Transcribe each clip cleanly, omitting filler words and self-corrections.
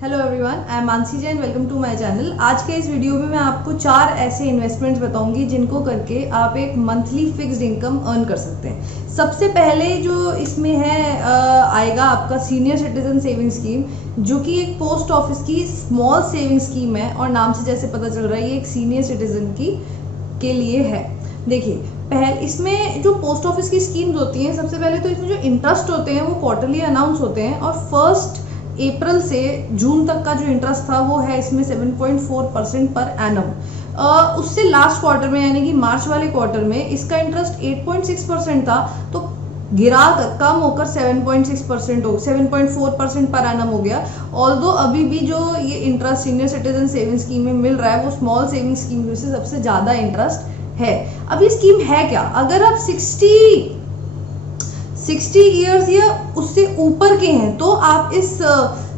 Hello everyone, I am Mansi Jain. Welcome to my channel. आज के इस वीडियो में मैं आपको 4 ऐसे इन्वेस्टमेंट्स बताऊंगी जिनको करके आप एक मंथली फिक्स्ड इनकम अर्न कर सकते हैं। सबसे पहले जो इसमें है आएगा आपका सीनियर सिटीजन सेविंग स्कीम, जो कि एक पोस्ट ऑफिस की स्मॉल सेविंग स्कीम है और नाम से जैसे पता चल रहा है ये एक सीनियर सिटीजन की के लिए है। देखिए, पहले इसमें जो पोस्ट ऑफिस की स्कीम्स होती हैं, सबसे पहले तो इसमें जो इंटरेस्ट होते हैं वो क्वार्टरली अनाउंस होते हैं और 1 अप्रैल से जून तक का जो इंटरेस्ट था वो है इसमें 7.4% पर एनम। उससे लास्ट क्वार्टर में यानी कि मार्च वाले क्वार्टर में इसका इंटरेस्ट 8.6% था, तो गिरा कर कम होकर 7.6% हो 7.4% पर एनम हो गया। ऑल्दो अभी भी जो ये interest senior citizen saving scheme में मिल रहा है वो स्मॉल सेविंग स्कीम में से सबसे ज़्यादा इंटरेस्ट है। अब ये स्कीम है क्या? अगर आप 60 ईयर्स या उससे ऊपर के हैं तो आप इस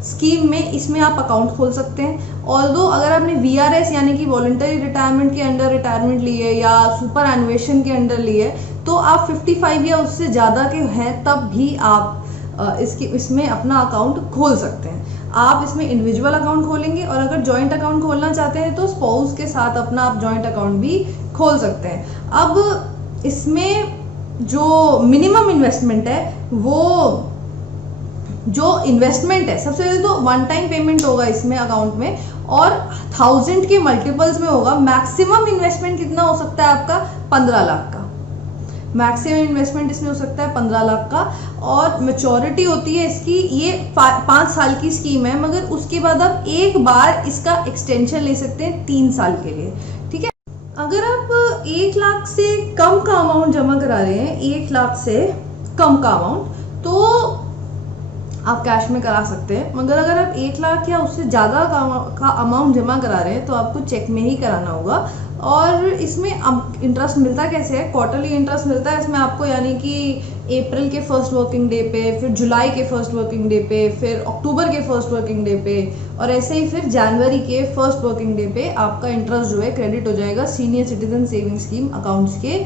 स्कीम में इसमें आप अकाउंट खोल सकते हैं। ऑल्दो अगर आपने VRS यानी कि वॉलंटरी रिटायरमेंट के अंडर रिटायरमेंट ली है या सुपर एनुएशन के अंडर ली है तो आप 55 या उससे ज़्यादा के हैं तब भी आप इसमें अपना अकाउंट खोल सकते हैं। आप इसमें इंडिविजुअल अकाउंट खोलेंगे और अगर जॉइंट अकाउंट खोलना चाहते हैं तो स्पाउस के साथ अपना आप जॉइंट अकाउंट भी खोल सकते हैं। अब इसमें जो मिनिमम इन्वेस्टमेंट है वो जो इन्वेस्टमेंट है सबसे पहले तो 1 टाइम पेमेंट होगा इसमें अकाउंट में और 1000 के मल्टीपल्स में होगा। मैक्सिमम इन्वेस्टमेंट कितना हो सकता है आपका? 15 लाख का मैक्सिमम इन्वेस्टमेंट इसमें हो सकता है, 15 लाख का। और मैच्योरिटी होती है इसकी, ये 5 साल की स्कीम है, मगर उसके बाद आप एक बार इसका एक्सटेंशन ले सकते हैं 3 साल के लिए। ठीक है, अगर आप 1 लाख से कम का अमाउंट जमा करा रहे हैं, 1 लाख से कम का अमाउंट, तो आप कैश में करा सकते हैं। मगर अगर आप 1 लाख या उससे ज़्यादा का अमाउंट जमा करा रहे हैं तो आपको चेक में ही कराना होगा। और इसमें अब इंटरेस्ट मिलता कैसे है? क्वार्टरली इंटरेस्ट मिलता है इसमें आपको, यानी कि अप्रैल के फर्स्ट वर्किंग डे पे, फिर जुलाई के फर्स्ट वर्किंग डे पे, फिर अक्टूबर के फर्स्ट वर्किंग डे पे और ऐसे ही फिर जनवरी के फर्स्ट वर्किंग डे पे आपका इंटरेस्ट जो है क्रेडिट हो जाएगा senior citizen saving scheme accounts के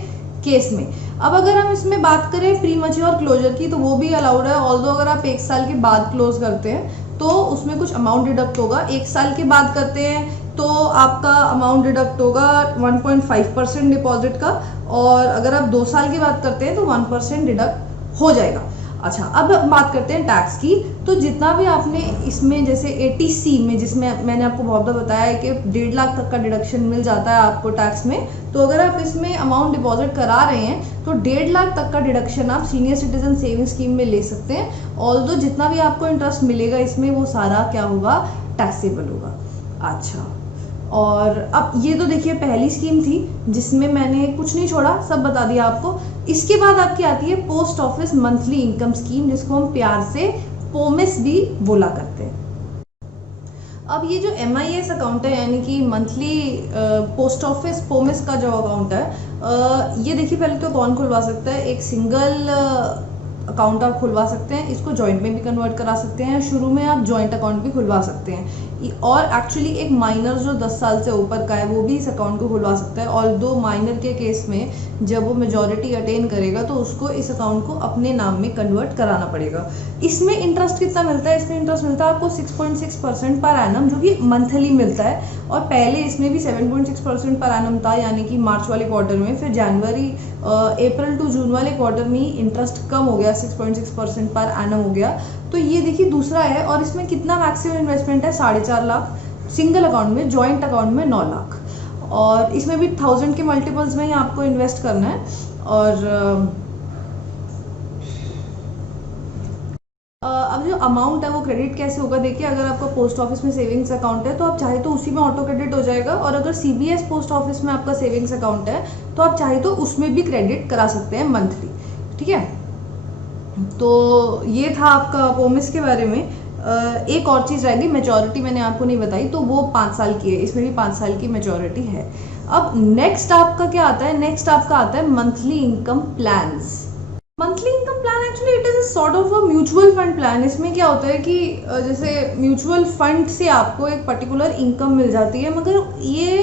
केस में। अब अगर हम इसमें बात करें प्री मैच्योर क्लोजर की तो वो भी अलाउड है। ऑल्दो अगर आप 1 साल के बाद क्लोज करते हैं तो उसमें कुछ अमाउंट डिडक्ट होगा। 1 साल के बाद करते हैं तो आपका अमाउंट डिडक्ट होगा 1.5% डिपॉजिट का, और अगर आप 2 साल की बात करते हैं तो 1% डिडक्ट हो जाएगा। अच्छा, अब बात करते हैं टैक्स की। तो जितना भी आपने इसमें जैसे 80C में, जिसमें मैंने आपको बहुत बार बताया है कि 1.5 लाख तक का डिडक्शन मिल जाता है आपको टैक्स में, तो अगर आप इसमें अमाउंट डिपॉजिट करा रहे हैं तो 1.5 लाख तक का डिडक्शन आप सीनियर सिटीजन सेविंग स्कीम में ले सकते हैं। ऑल्दो जितना भी आपको इंटरेस्ट मिलेगा इसमें वो सारा क्या होगा? टैक्सेबल होगा। अच्छा, और अब ये तो देखिए पहली स्कीम थी जिसमें मैंने कुछ नहीं छोड़ा, सब बता दिया आपको। इसके बाद आपकी आती है post office monthly income scheme, जिसको हम प्यार से पोमिस भी बोला करते हैं। अब ये जो MIS अकाउंट है यानी कि मंथली पोस्ट ऑफिस पोमिस का जो अकाउंट है, ये देखिए पहले तो कौन खुलवा सकता है? एक सिंगल अकाउंट आप खुलवा सकते हैं, इसको जॉइंट में भी कन्वर्ट करा सकते हैं। शुरू में आप जॉइंट अकाउंट भी खुलवा सकते हैं, और एक्चुअली एक माइनर जो 10 साल से ऊपर का है वो भी इस अकाउंट को खुलवा सकता है। और 2 माइनर के केस में जब वो मेजॉरिटी अटेन करेगा तो उसको इस अकाउंट को अपने नाम में कन्वर्ट कराना पड़ेगा। इसमें इंटरेस्ट कितना मिलता है? इसमें इंटरेस्ट मिलता है आपको 6.6% पर एनम, जो कि मंथली मिलता है। और पहले इसमें भी 7.6% पर एनम था, यानी कि मार्च वाले क्वार्टर में। फिर जनवरी अप्रैल टू जून वाले क्वार्टर में ही इंटरेस्ट कम हो गया, 6.6% पर एनम हो गया। तो ये देखिए दूसरा है। और इसमें कितना मैक्सिमम इन्वेस्टमेंट है? 4.5 लाख सिंगल अकाउंट में, जॉइंट अकाउंट में 9 लाख। और इसमें भी 1000 के मल्टीपल्स में ही आपको इन्वेस्ट करना है। और अब जो अमाउंट है वो क्रेडिट कैसे होगा? देखिए, अगर आपका पोस्ट ऑफिस में सेविंग्स अकाउंट है तो आप चाहे तो उसी में ऑटो क्रेडिट हो जाएगा, और अगर CBS पोस्ट ऑफिस में आपका सेविंग्स अकाउंट है तो आप चाहे तो उसमें भी क्रेडिट करा सकते हैं मंथली। ठीक है, तो ये था आपका पोमिस के बारे में। एक और चीज़ रहेगी, मैच्योरिटी मैंने आपको नहीं बताई, तो वो 5 साल की है, इसमें भी 5 साल की मैच्योरिटी है। अब नेक्स्ट आपका क्या आता है? नेक्स्ट आपका आता है monthly income plans. Monthly income plan actually it is sort of a mutual fund plan. इसमें क्या होता है कि जैसे म्यूचुअल फंड से आपको एक पर्टिकुलर इनकम मिल जाती है, मगर ये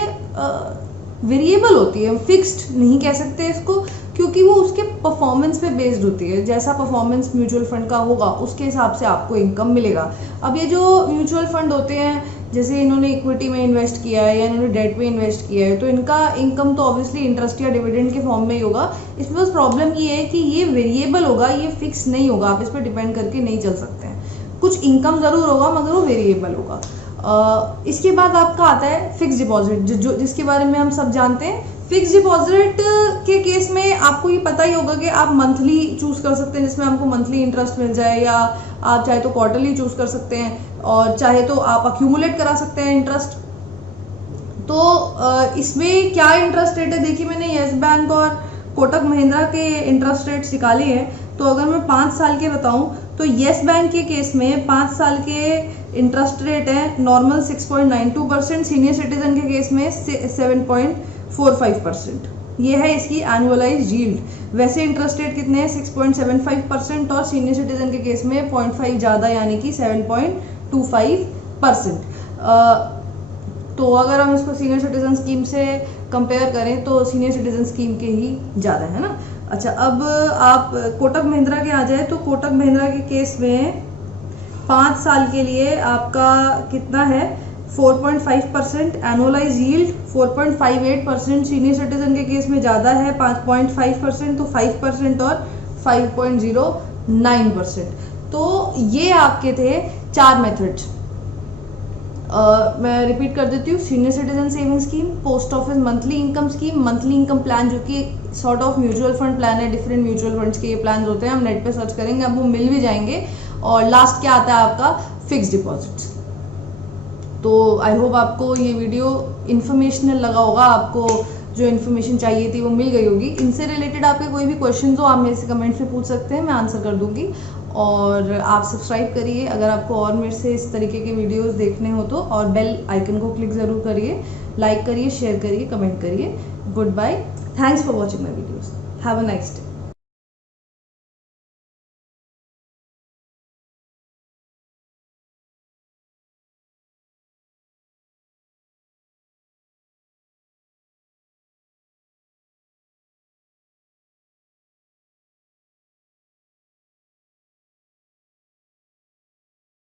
वेरिएबल होती है, फिक्स्ड नहीं कह सकते इसको। क्योंकि वो उसके परफॉर्मेंस पे बेस्ड होती है। जैसा परफॉर्मेंस म्यूचुअल फंड का होगा उसके हिसाब से आपको इनकम मिलेगा। अब ये जो म्यूचुअल फंड होते हैं, जैसे इन्होंने इक्विटी में इन्वेस्ट किया है या इन्होंने डेट में इन्वेस्ट किया है, तो इनका इनकम तो ऑब्वियसली इंटरेस्ट या डिविडेंड के फॉर्म में ही होगा। इसमें बस प्रॉब्लम ये है कि ये वेरिएबल होगा, ये फिक्स नहीं होगा, आप इस पर डिपेंड करके नहीं चल सकते हैं। कुछ इनकम ज़रूर होगा मगर वो वेरिएबल होगा। इसके बाद आपका आता है फिक्स डिपॉजिट, जिसके बारे में हम सब जानते हैं। फिक्स डिपॉजिट के केस में आपको ये पता ही होगा कि आप मंथली चूज कर सकते हैं, जिसमें आपको मंथली इंटरेस्ट मिल जाए, या आप चाहे तो क्वार्टरली चूज कर सकते हैं, और चाहे तो आप अक्यूमुलेट करा सकते हैं इंटरेस्ट। तो इसमें क्या इंटरेस्ट रेट है, देखिए मैंने येस बैंक और कोटक महिंद्रा के इंटरेस्ट रेट्स निकाले हैं। तो अगर मैं 5 साल के बताऊं तो येस बैंक के केस में 5 साल के इंटरेस्ट रेट है नॉर्मल 6.92%, सीनियर सिटीजन के केस में 7.45%। ये है इसकी एनुअलाइज यील्ड। वैसे इंटरेस्ट रेट कितने हैं, 6.75%, और सीनियर सिटीजन के केस में 0.5 ज़्यादा यानी कि 7.25%। तो अगर हम इसको सीनियर सिटीजन स्कीम से कंपेयर करें तो सीनियर सिटीजन स्कीम के ही ज़्यादा है ना। अच्छा, अब आप कोटक महिंद्रा के आ जाए तो कोटक महिंद्रा के केस में 5 साल के लिए आपका कितना है, 4.5%, एनुअलाइज यील्ड 4.58%, सीनियर सिटीजन के केस में ज़्यादा है 5.5%, तो 5% और 5.09%। तो ये आपके थे 4 मेथड्स। मैं रिपीट कर देती हूँ, senior citizen saving scheme, post office monthly income scheme, monthly income plan जो कि sort of mutual fund plan है, डिफरेंट म्यूचुअल फंड्स के ये प्लान होते हैं, हम नेट पे सर्च करेंगे आपको मिल भी जाएंगे। और लास्ट क्या आता है आपका, फिक्स डिपॉजिट्स। तो आई होप आपको ये वीडियो इन्फॉर्मेशनल लगा होगा, आपको जो इन्फॉर्मेशन चाहिए थी वो मिल गई होगी। इनसे रिलेटेड आपके कोई भी क्वेश्चन हो आप मेरे से कमेंट में पूछ सकते हैं, मैं आंसर कर दूंगी। और आप सब्सक्राइब करिए अगर आपको और मेरे से इस तरीके के वीडियोस देखने हो तो, और बेल आइकन को क्लिक ज़रूर करिए, लाइक करिए, शेयर करिए, कमेंट करिए। Good bye, thanks for watching my videos, have a nice day.